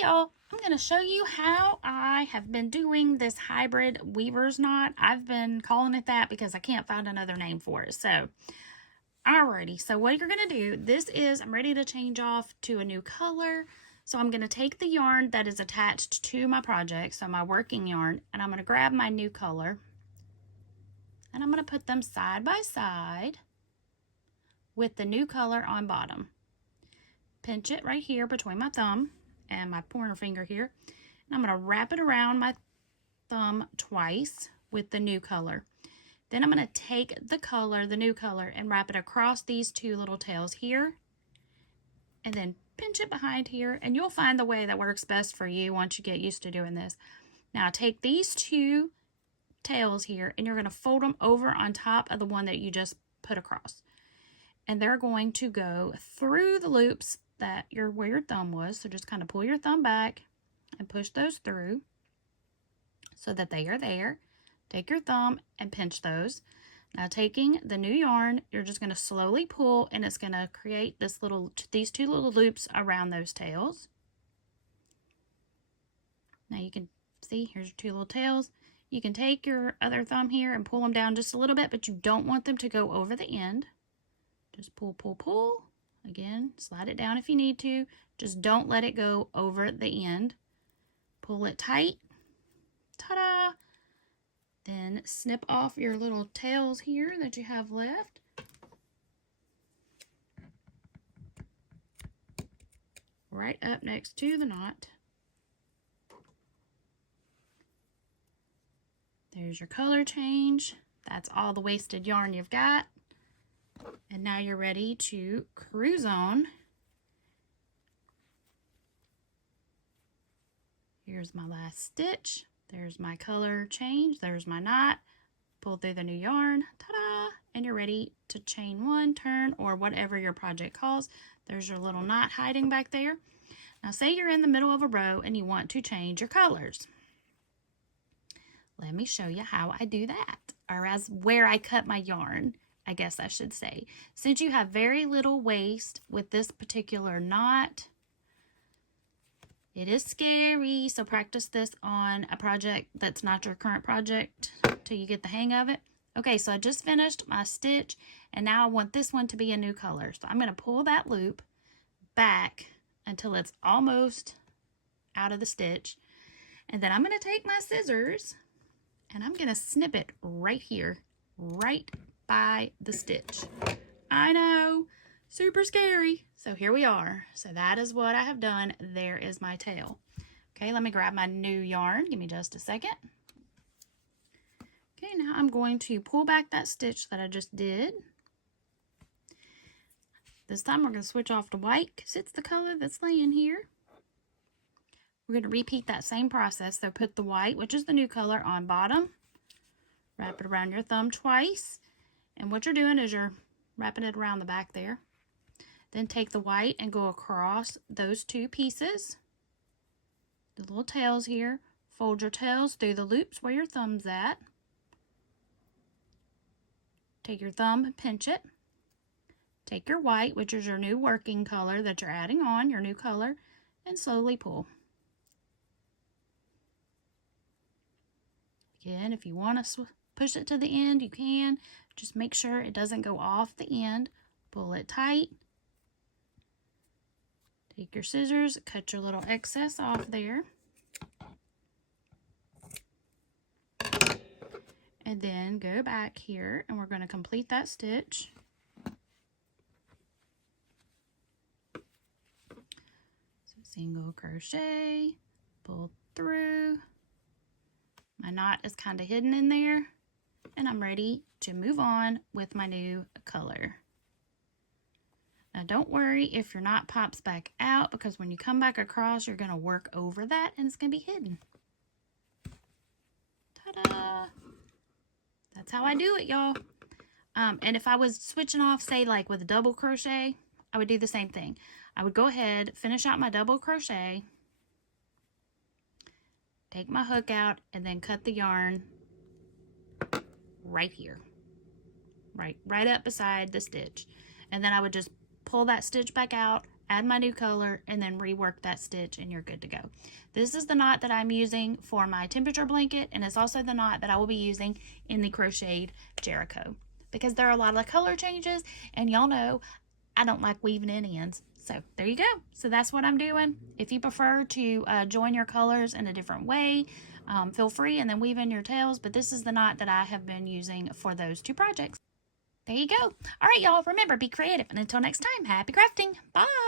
y'all, I'm going to show you how I have been doing this hybrid weaver's knot. I've been calling it that because I can't find another name for it. So, alrighty, so what you're going to do, I'm ready to change off to a new color. So I'm going to take the yarn that is attached to my project, so my working yarn, and I'm going to grab my new color, and I'm going to put them side by side with the new color on bottom. Pinch it right here between my thumb and my pointer finger here, and I'm going to wrap it around my thumb twice with the new color. Then I'm going to take the new color, and wrap it across these two little tails here, and then pinch it behind here, and you'll find the way that works best for you once you get used to doing this. Now take these two tails here, and you're going to fold them over on top of the one that you just put across, and they're going to go through the loops that where your thumb was. So just kind of pull your thumb back and push those through so that they are there. Take your thumb and pinch those. Now taking the new yarn, you're just going to slowly pull, and it's going to create these two little loops around those tails. Now you can see, here's your two little tails. You can take your other thumb here and pull them down just a little bit, but you don't want them to go over the end. Just pull, pull, pull. Again, slide it down if you need to. Just don't let it go over the end. Pull it tight. Ta-da! Then snip off your little tails here that you have left. Right up next to the knot. There's your color change. That's all the wasted yarn you've got. And now you're ready to cruise on. Here's my last stitch. There's my color change. There's my knot. Pull through the new yarn. Ta-da! And you're ready to chain one, turn, or whatever your project calls. There's your little knot hiding back there. Now say you're in the middle of a row and you want to change your colors. Let me show you how I do that, or where I cut my yarn, I guess I should say. Since you have very little waste with this particular knot, it is scary, so practice this on a project that's not your current project till you get the hang of it. Okay, so I just finished my stitch, and now I want this one to be a new color. So I'm going to pull that loop back until it's almost out of the stitch, and then I'm going to take my scissors, and I'm going to snip it right here, right by the stitch. I know, super scary. So here we are. So that is what I have done. There is my tail. Okay, let me grab my new yarn. Give me just a second. Okay, now I'm going to pull back that stitch that I just did. This time we're going to switch off to white because it's the color that's laying here. We're going to repeat that same process. So put the white, which is the new color, on bottom. Wrap it around your thumb twice. And what you're doing is you're wrapping it around the back there. Then take the white and go across those two pieces. The little tails here. Fold your tails through the loops where your thumb's at. Take your thumb and pinch it. Take your white, which is your new working color that you're adding on, your new color, and slowly pull. Again, if you want to push it to the end, you can. Just make sure it doesn't go off the end. Pull it tight. Take your scissors, cut your little excess off there. And then go back here, and we're going to complete that stitch. So single crochet, pull through. My knot is kind of hidden in there, and I'm ready to move on with my new color. Now don't worry if your knot pops back out, because when you come back across, you're going to work over that and it's going to be hidden. Ta-da! That's how I do it, y'all. And if I was switching off, say like with a double crochet, I would do the same thing. I would go ahead, finish out my double crochet, take my hook out, and then cut the yarn right here. Right up beside the stitch. And then I would just pull that stitch back out, add my new color, and then rework that stitch, and you're good to go. This is the knot that I'm using for my temperature blanket, and it's also the knot that I will be using in the crocheted Jericho, because there are a lot of color changes, and y'all know I don't like weaving in ends. So there you go. So that's what I'm doing. If you prefer to join your colors in a different way, feel free, and then weave in your tails. But this is the knot that I have been using for those two projects. There you go. All right, y'all. Remember, be creative. And until next time, happy crafting. Bye.